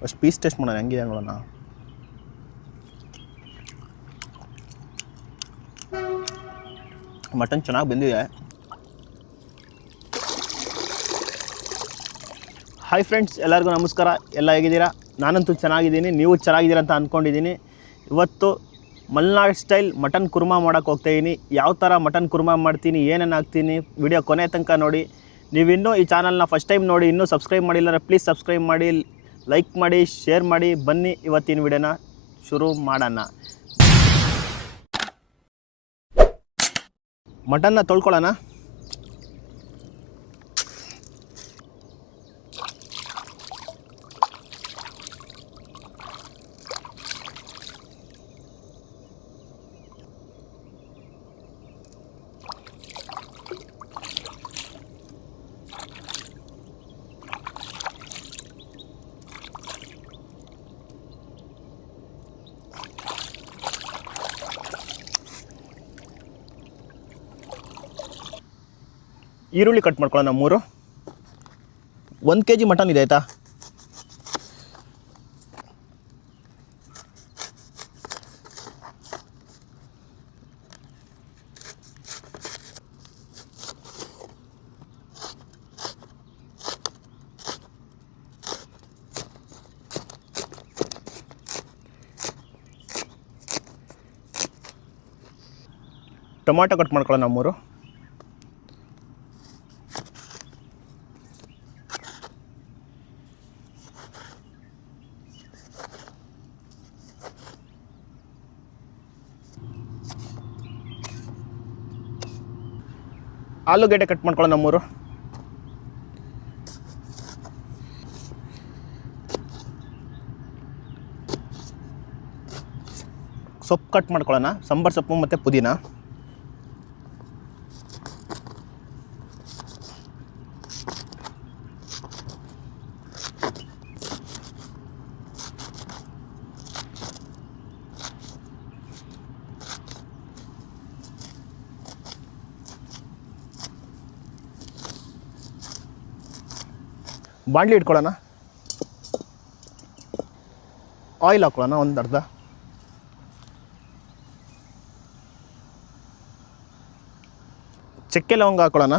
First piece test ಮಾಡೋಣ ಹೆಂಗಿದೆ ನೋಡೋಣ. ಮಟನ್ ಚೆನ್ನಾಗಿ ಬೆಂದಿದೆ. ಹಾಯ್ ಫ್ರೆಂಡ್ಸ್, ಎಲ್ಲರಿಗೂ ನಮಸ್ಕಾರ. ಎಲ್ಲ ಹೇಗಿದ್ದೀರಾ? ನಾನಂತೂ ಚೆನ್ನಾಗಿದ್ದೀನಿ, ನೀವು ಚೆನ್ನಾಗಿದ್ದೀರಾ ಅಂತ ಅಂದ್ಕೊಂಡಿದ್ದೀನಿ. ಇವತ್ತು ಮಲ್ನಾಡ್ ಸ್ಟೈಲ್ ಮಟನ್ ಕುರ್ಮಾ ಮಾಡೋಕ್ಕೆ ಹೋಗ್ತಾಯಿದ್ದೀನಿ. ಯಾವ ಥರ ಮಟನ್ ಕುರ್ಮಾ ಮಾಡ್ತೀನಿ, ಏನೇನು ಹಾಕ್ತೀನಿ, ವಿಡಿಯೋ ಕೊನೆ ತನಕ ನೋಡಿ. ನೀವಿನ್ನೂ ಈ ಚಾನಲ್ನ ಫಸ್ಟ್ ಟೈಮ್ ನೋಡಿ ಇನ್ನೂ ಸಬ್ಸ್ಕ್ರೈಬ್ ಮಾಡಿಲ್ಲ ಅಂದರೆ ಪ್ಲೀಸ್ ಸಬ್ಸ್ಕ್ರೈಬ್ ಮಾಡಿ, ಲೈಕ್ ಮಾಡಿ, ಶೇರ್ ಮಾಡಿ. ಬನ್ನಿ ಇವತ್ತಿನ ವಿಡಿಯೋನ ಶುರು ಮಾಡೋಣ. ಮಟನ್ನ ತೊಳ್ಕೊಳ್ಳೋಣ. ಈರುಳ್ಳಿ ಕಟ್ ಮಾಡ್ಕೊಳ್ಳೋಣ 3. 1 kg ಮಟನ್ ಇದೆ ಆಯಿತಾ. ಟೊಮಾಟೊ ಕಟ್ ಮಾಡ್ಕೊಳ್ಳೋಣ 3. ಆಲೂಗೆಡ್ಡೆ ಕಟ್ ಮಾಡ್ಕೊಳ್ಳೋಣ 3. ಸೊಪ್ಪು ಕಟ್ ಮಾಡ್ಕೊಳ್ಳೋಣ, ಸಾಂಬಾರು ಸೊಪ್ಪು ಮತ್ತು ಪುದೀನ. ಬಾಣಲಿ ಇಟ್ಕೊಳ್ಳೋಣ, ಆಯಿಲ್ ಹಾಕ್ಕೊಳ್ಳೋಣ 1 ಅರ್ಧ. ಚಕ್ಕೆ ಲವಂಗ ಹಾಕ್ಕೊಳ್ಳೋಣ,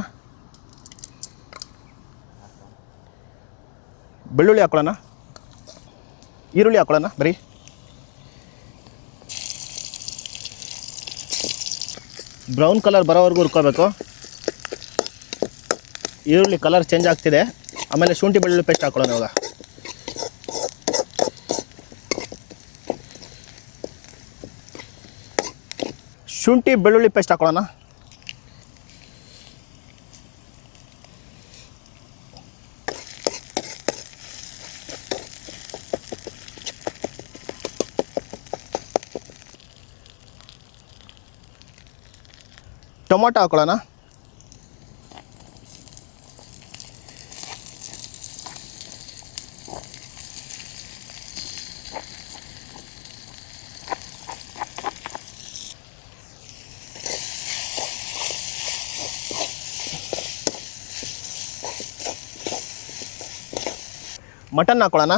ಬೆಳ್ಳುಳ್ಳಿ ಹಾಕ್ಕೊಳ್ಳೋಣ, ಈರುಳ್ಳಿ ಹಾಕ್ಕೊಳ್ಳೋಣ. ಬರೀ ಬ್ರೌನ್ ಕಲರ್ ಬರೋವರೆಗೂ ಹುರ್ಕೋಬೇಕು. ಈರುಳ್ಳಿ ಕಲರ್ ಚೇಂಜ್ ಆಗ್ತಿದೆ. ಆಮೇಲೆ ಶುಂಠಿ ಬೆಳ್ಳುಳ್ಳಿ ಪೇಸ್ಟ್ ಹಾಕೊಳ್ಳೋಣ. ಇವಾಗ ಶುಂಠಿ ಬೆಳ್ಳುಳ್ಳಿ ಪೇಸ್ಟ್ ಹಾಕೊಳ್ಳೋಣ. ಟೊಮಾಟೊ ಹಾಕೊಳ್ಳೋಣ. ಮಟನ್ ಹಾಕೊಳ್ಳೋಣ.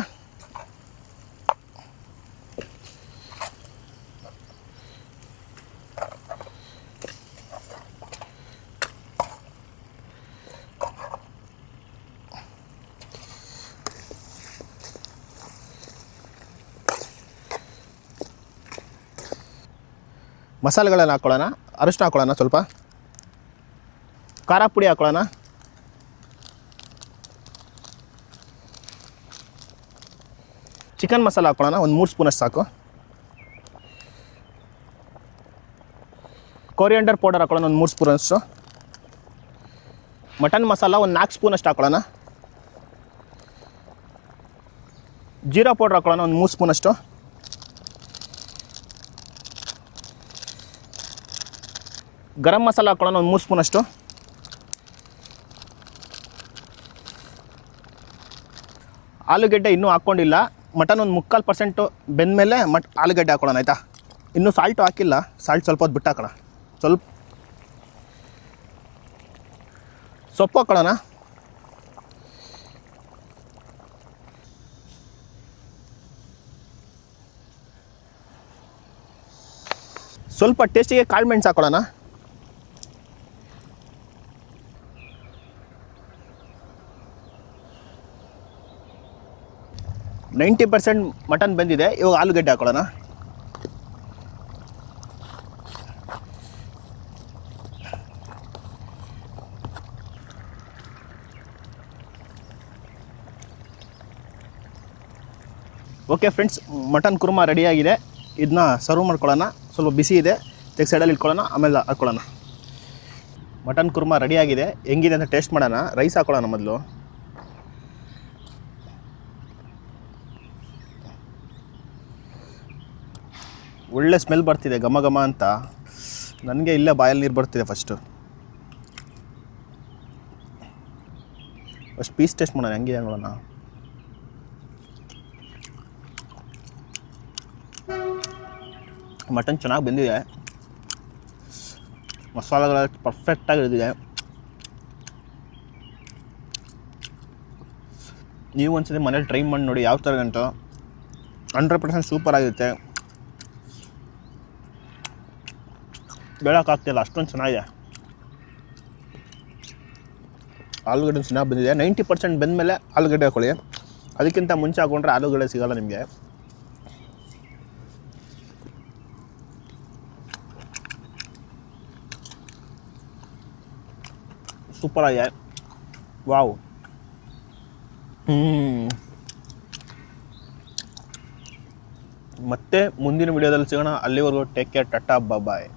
ಮಸಾಲೆಗಳನ್ನು ಹಾಕ್ಕೊಳ್ಳೋಣ. ಅರಿಶಿನ ಹಾಕ್ಕೊಳ್ಳೋಣ, ಸ್ವಲ್ಪ ಖಾರ ಪುಡಿ ಹಾಕ್ಕೊಳ್ಳೋಣ, ಚಿಕನ್ ಮಸಾಲ ಹಾಕ್ಕೊಳ್ಳೋಣ 1 3 ಸ್ಪೂನಷ್ಟು ಸಾಕು. ಕೊರಿಯಾಂಡರ್ ಪೌಡರ್ ಹಾಕ್ಕೊಳ್ಳೋಣ 1 3 ಸ್ಪೂನಷ್ಟು. ಮಟನ್ ಮಸಾಲ 1 4 ಸ್ಪೂನಷ್ಟು ಹಾಕ್ಕೊಳ್ಳೋಣ. ಜೀರಾ ಪೌಡರ್ ಹಾಕ್ಕೊಳ್ಳೋಣ 1 3 ಸ್ಪೂನಷ್ಟು. ಗರಂ ಮಸಾಲ ಹಾಕ್ಕೊಳ್ಳೋಣ 1 3 ಸ್ಪೂನಷ್ಟು. ಆಲೂಗೆಡ್ಡೆ ಇನ್ನೂ ಹಾಕ್ಕೊಂಡಿಲ್ಲ. ಮಟನ್ 1/4% ಬೆಂದಮೇಲೆ ಆಲೂಗಡ್ಡೆ ಹಾಕೊಳ್ಳೋಣ ಆಯಿತಾ. ಇನ್ನೂ ಸಾಲ್ಟು ಹಾಕಿಲ್ಲ, ಸಾಲ್ಟ್ ಸ್ವಲ್ಪ ಹೊತ್ತು ಬಿಟ್ಟು ಹಾಕೋಣ. ಸ್ವಲ್ಪ ಸೊಪ್ಪು ಹಾಕೊಳ್ಳೋಣ. ಸ್ವಲ್ಪ ಟೇಸ್ಟಿಗೆ ಕಾಳು ಮೆಣಸು ಹಾಕೊಳ್ಳೋಣ. ನೈಂಟಿ ಪರ್ಸೆಂಟ್ ಮಟನ್ ಬೆಂದಿದೆ. ಇವಾಗ ಆಲೂಗಡ್ಡೆ ಹಾಕೊಳ್ಳೋಣ. ಓಕೆ ಫ್ರೆಂಡ್ಸ್, ಮಟನ್ ಕುರ್ಮಾ ರೆಡಿಯಾಗಿದೆ. ಇದನ್ನ ಸರ್ವ್ ಮಾಡ್ಕೊಳ್ಳೋಣ. ಸ್ವಲ್ಪ ಬಿಸಿ ಇದೆ, ತೆಗೆ ಸೈಡಲ್ಲಿ ಇಟ್ಕೊಳ್ಳೋಣ, ಆಮೇಲೆ ಹಾಕ್ಕೊಳ್ಳೋಣ. ಮಟನ್ ಕುರ್ಮಾ ರೆಡಿಯಾಗಿದೆ. ಹೆಂಗಿದೆ ಅಂತ ಟೇಸ್ಟ್ ಮಾಡೋಣ. ರೈಸ್ ಹಾಕ್ಕೊಳ್ಳೋಣ ಮೊದಲು. ಒಳ್ಳೆ ಸ್ಮೆಲ್ ಬರ್ತಿದೆ, ಘಮ ಘಮ ಅಂತ. ನನಗೆ ಇಲ್ಲೇ ಬಾಯಲ್ಲಿ ನೀರು ಬರ್ತಿದೆ. ಫಸ್ಟ್ ಪೀಸ್ ಟೇಸ್ಟ್ ಮಾಡೋಣ, ಹೆಂಗಿದೆ ನೋಡೋಣ. ಮಟನ್ ಚೆನ್ನಾಗಿ ಬೆಂದಿದೆ, ಮಸಾಲೆಗಳ ಪರ್ಫೆಕ್ಟಾಗಿ ಇಳಿದಿದೆ. ನೀವು ಒಂದ್ಸತಿ ಮನೇಲಿ ಟ್ರೈ ಮಾಡಿ ನೋಡಿ ಯಾವ ಥರ ಗಂಟು 100% ಸೂಪರ್ ಆಗಿರುತ್ತೆ. ಬೇಡಕ್ಕಾಗ್ತಿಲ್ಲ, ಅಷ್ಟೊಂದು ಚೆನ್ನಾಗಿದೆ. ಆಲೂಗಡ್ಡೆ ಚೆನ್ನಾಗಿ ಬಂದಿದೆ. 90% ಬೆಂದಮೇಲೆ ಆಲೂಗಡ್ಡೆ ಹಾಕೊಳ್ಳಿ. ಅದಕ್ಕಿಂತ ಮುಂಚೆ ಹಾಕೊಂಡ್ರೆ ಆಲೂಗಡ್ಡೆ ಸಿಗೋಲ್ಲ ನಿಮಗೆ. ಸೂಪರ್ ಆಗಿದೆ. ವಾವ್. ಮತ್ತೆ ಮುಂದಿನ ವಿಡಿಯೋದಲ್ಲಿ ಸಿಗೋಣ. ಅಲ್ಲಿವರೆಗೂ ಟೇಕ್ ಕೇರ್, ಟಾಟಾ, ಬಾಯ್.